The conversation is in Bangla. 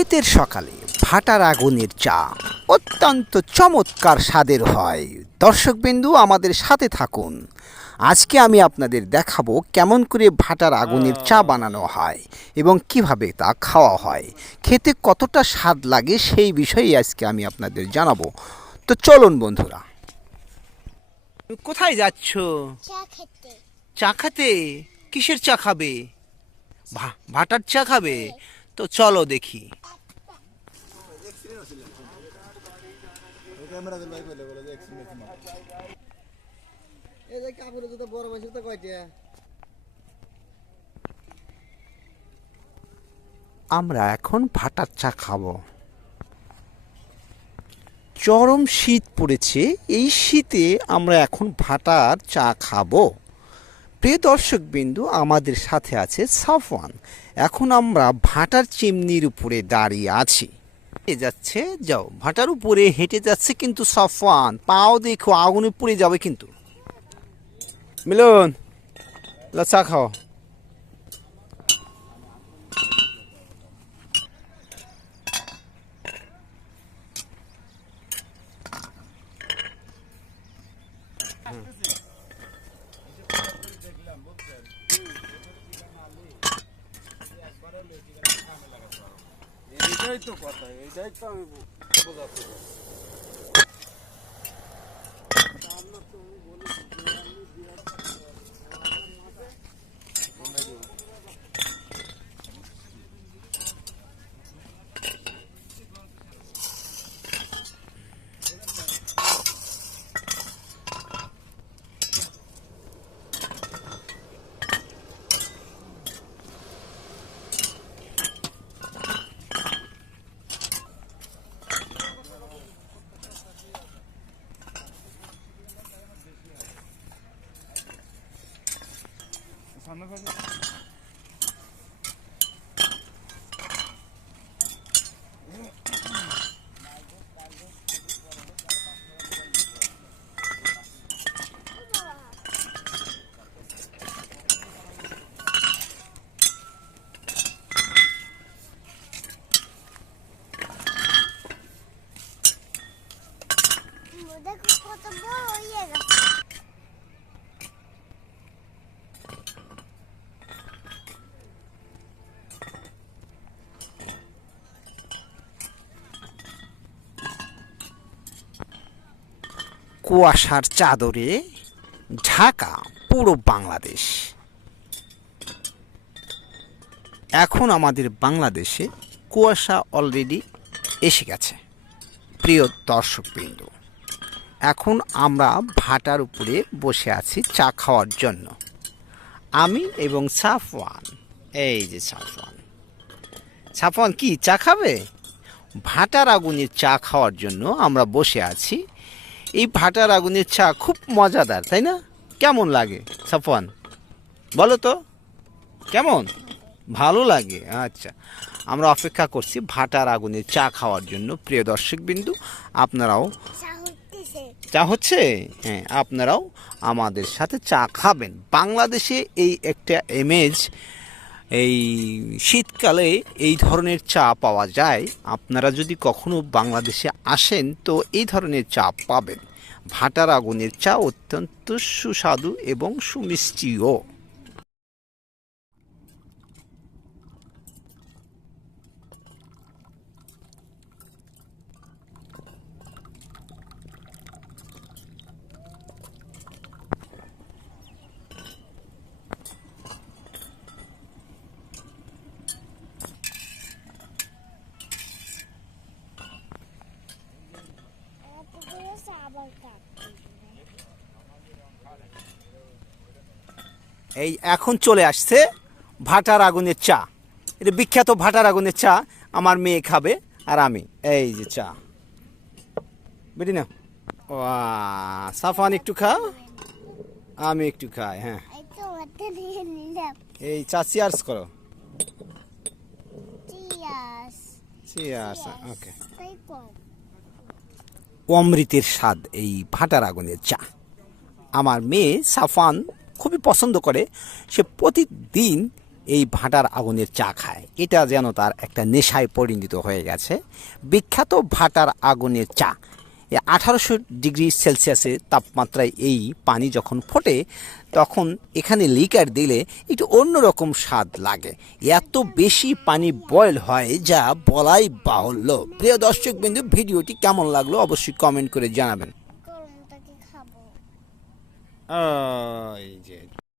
শীতের সকালে ভাটার আগুনের চা অত্যন্ত চমৎকার স্বাদের হয়। দর্শকবিন্দু আমাদের সাথে থাকুন। আজকে আমি আপনাদের দেখাবো কেমন করে ভাটার আগুনের চা বানানো হয় এবং কীভাবে তা খাওয়া হয়। খেতে কতটা স্বাদ লাগে সেই বিষয়ে আজকে আমি আপনাদের জানাব। তো চলুন বন্ধুরা। কোথায় যাচ্ছ? চা খেতে। খাতে? কিসের চা খাবে? ভাটার চা খাবে? তো চলো দেখি। আমরা এখন ভাটার চা খাব। চরম শীত পড়েছে এই শীতে আমরা এখন ভাটার চা খাব। প্রিয় দর্শক বিন্দু আমাদের সাথে আছে সাফওয়ান। এখন আমরা ভাটার চিমনির উপরে দাঁড়িয়ে আছি। যাচ্ছে, যাও, ভাটার উপরে হেঁটে যাচ্ছে কিন্তু সাফওয়ান। পাও দেখো, আগুনে পুড়ে যাবে কিন্তু। মিলন চা খাও। এইটাই তো কথা এইটাই তো আমি বোঝাচ্ছি। দেখো কুয়াশার চাদরে ঢাকা পুরো বাংলাদেশ। এখন আমাদের বাংলাদেশে কুয়াশা অলরেডি এসে গেছে। প্রিয় দর্শকবৃন্দ এখন আমরা ভাটার উপরে বসে আছি চা খাওয়ার জন্য। আমি এবং সাফওয়ান, এই যে সাফওয়ান। সাফওয়ান কি, চা খাবে? ভাটার আগুনের চা খাওয়ার জন্য আমরা বসে আছি। এই ভাটার আগুনের চা খুব মজাদার, তাই না? কেমন লাগে সাফওয়ান? বলো তো। কেমন? ভালো লাগে আচ্ছা। আমরা অপেক্ষা করছি ভাটার আগুনের চা খাওয়ার জন্য। প্রিয় দর্শকবিন্দু, আপনারাও চা হচ্ছে? হ্যাঁ আপনারাও আমাদের সাথে চা খাবেন। বাংলাদেশে এই একটা ইমেজ এই শীতকালে এই ধরনের চা পাওয়া যায়। আপনারা যদি কখনো বাংলাদেশে আসেন, তো এই ধরনের চা পাবেন। ভাটার আগুনের চা অত্যন্ত সুস্বাদু এবং সুমিষ্টিও। এই এখন চলে আসছে ভাটার আগুনের চা। এটা বিখ্যাত ভাটার আগুনের চা আমার মেয়ে খাবে আর আমি। এই যে চা। বুঝলি না ও সাফান একটু খা। আমি একটু খাই হ্যাঁ। এই চা চিয়ার্স করো। চিয়ার্স ওকে অমৃতের স্বাদ এই ভাটার আগুনের চা আমার মেয়ে সাফান খুবই পছন্দ করে, সে প্রতিদিন এই ভাটার আগুনের চা খায়। এটা যেন তার একটা নেশায় পরিণত হয়ে গেছে। বিখ্যাত ভাটার আগুনের চা। আঠারোশো ডিগ্রি সেলসিয়াসের তাপমাত্রায় এই পানি যখন ফোটে তখন এখানে লিকার দিলে একটু অন্যরকম স্বাদ লাগে। এত বেশি পানি বয়েল হয় যা বলাই বাহুল্য। প্রিয় দর্শক বিন্দু ভিডিওটি কেমন লাগল অবশ্যই কমেন্ট করে জানাবেন। এই যে